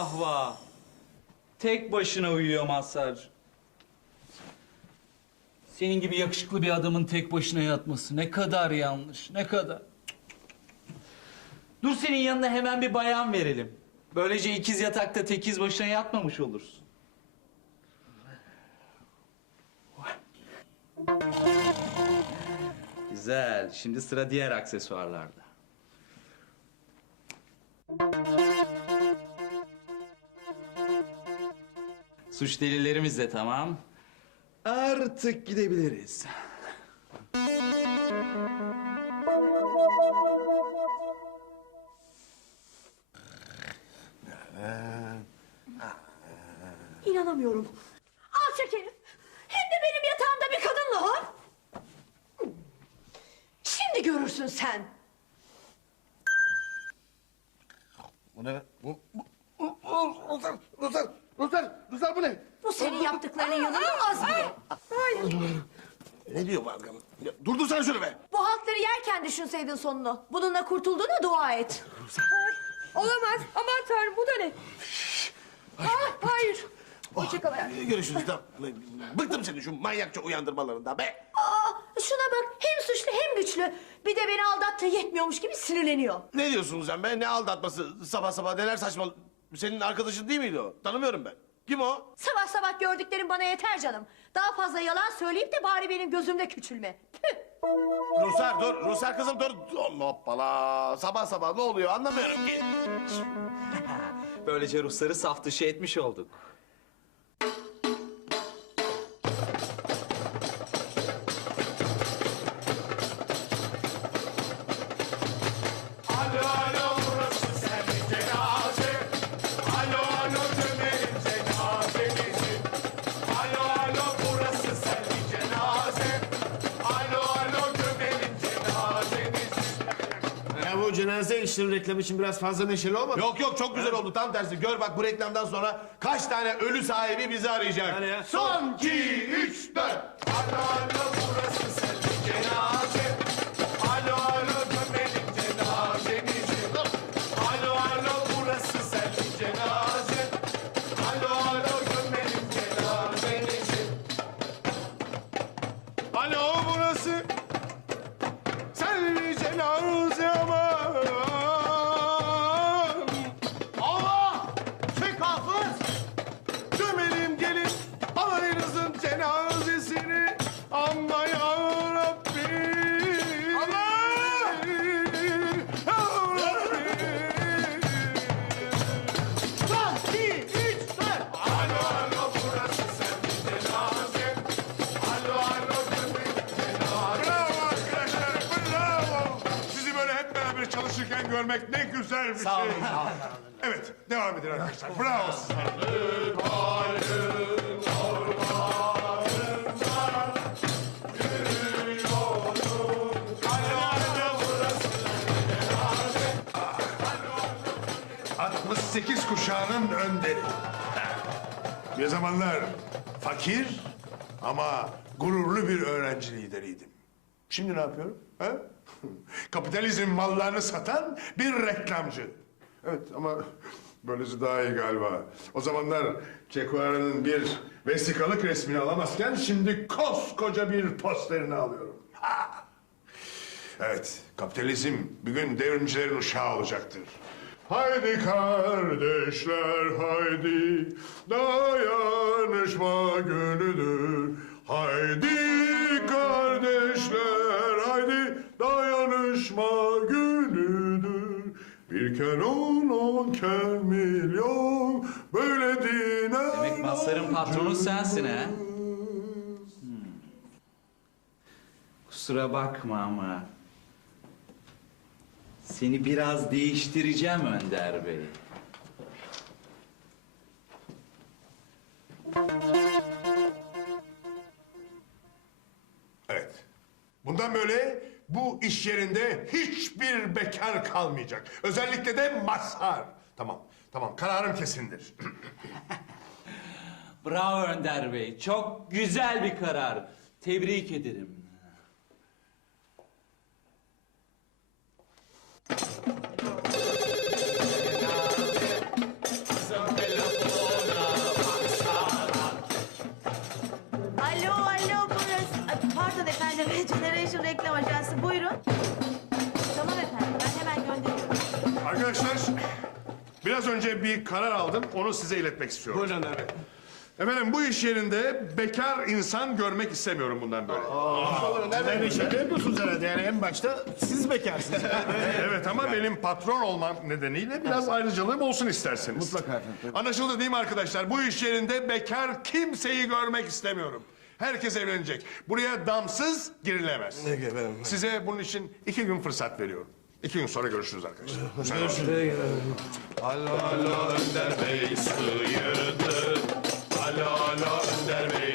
vah vah. Tek başına uyuyor Mazhar. Senin gibi yakışıklı bir adamın tek başına yatması ne kadar yanlış, ne kadar. Dur senin yanına hemen bir bayan verelim. Böylece ikiz yatakta tekiz başına yatmamış olursun. Güzel. Şimdi sıra diğer aksesuarlarda. Suç delillerimiz de tamam. Artık gidebiliriz. İnanamıyorum. Alçak herif. Hem de benim yatağımda bir kadınla ha. Şimdi görürsün sen. Bu ne? Bu, bu, bu, bu, Ruslar, Ruslar, Ruslar, Ruslar bu ne? Bu senin yaptıklarının yanında az bile. Ne diyor bu adam? Ya, Durdursana şunu be. Bu haltları yerken düşünseydin sonunu. Bununla kurtulduğuna dua et. Olamaz. Aman tanrım bu da ne? Ah, hayır. Hoşçakal hayatım. Ee, Görüşürüz tamam. Bıktım senin şu manyakça uyandırmalarından be. Aa, şuna bak hem suçlu hem güçlü. Bir de beni aldattı yetmiyormuş gibi sinirleniyor. Ne diyorsun sen be? Ne aldatması? Sabah sabah neler saçma... Senin arkadaşın değil miydi o? Tanımıyorum ben. Kim o? Sabah sabah gördüklerim bana yeter canım. Daha fazla yalan söyleyip de bari benim gözümde küçülme. Püh. Ruslar dur, Ruslar kızım dur. Allah hoppala. Sabah sabah ne oluyor anlamıyorum ki. Böylece Rusları saf dışı etmiş olduk. Cenaze işleri reklamı için biraz fazla neşeli olmadı? Yok yok çok güzel oldu tam tersi. Gör bak bu reklamdan sonra kaç tane ölü sahibi bizi arayacak. Hani ya? Son, iki, üç, dört. Alo burası senin cenaze görmek ne güzel bir şey. Evet, devam edin arkadaşlar. Bravo size. ...68 kuşağının önderi. Bir zamanlar fakir ama gururlu bir öğrenci lideriydim. Şimdi ne yapıyorum? Ha? Kapitalizm mallarını satan bir reklamcı. Evet ama böylesi daha iyi galiba. O zamanlar Che Guevara'nın bir vesikalık resmini alamazken şimdi koskoca bir posterini alıyorum. Ha! Evet, kapitalizm bugün devrimcilerin uşağı olacaktır. Haydi kardeşler haydi dayanışma günüdür. Haydi dayanışma günüdür. Bir kere on on kere milyon böyle dinen Demek Mazhar'ın patronu sensin ha? Kusura bakma ama... Seni biraz değiştireceğim Önder Bey. Evet. Bundan böyle bu iş yerinde hiçbir bekar kalmayacak. Özellikle de mazhar. Tamam, tamam. Kararım kesindir. Bravo Önder Bey. Çok güzel bir karar. Tebrik ederim. Alo, alo burası. Pardon efendim, Generation reklam ajansı. Buyurun. Tamam efendim, ben hemen gönderiyorum. Arkadaşlar, biraz önce bir karar aldım. Onu size iletmek istiyorum. Buyurun evet. Efendim bu iş yerinde bekar insan görmek istemiyorum bundan böyle. Nerede bir şey yapıyorsunuz herhalde yani en başta siz bekarsınız. evet ama benim patron olmam nedeniyle biraz ayrıcalığım olsun isterseniz. Mutlaka efendim. Anlaşıldı değil mi arkadaşlar? Bu iş yerinde bekar kimseyi görmek istemiyorum. Herkes evlenecek. Buraya damsız girilemez. Peki efendim. Size bunun için iki gün fırsat veriyorum. İki gün sonra görüşürüz arkadaşlar. Alo alo Önder Bey sıyırdı. Alo alo Önder Bey